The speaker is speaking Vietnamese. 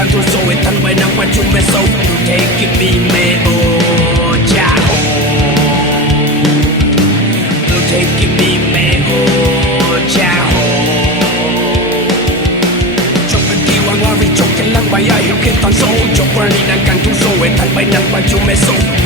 càng thua rồi thân bay nắng quanh chung mê sâu đủ thế kịp bị mê ô cha hồ đủ thế kịp bị mê ô cha hồ trong bên kia hoàng hoa vì trong cái lăng bay ai hiểu khi toàn số trong quan đi đang càng thua rồi thân bay nắng quanh chung mê sâu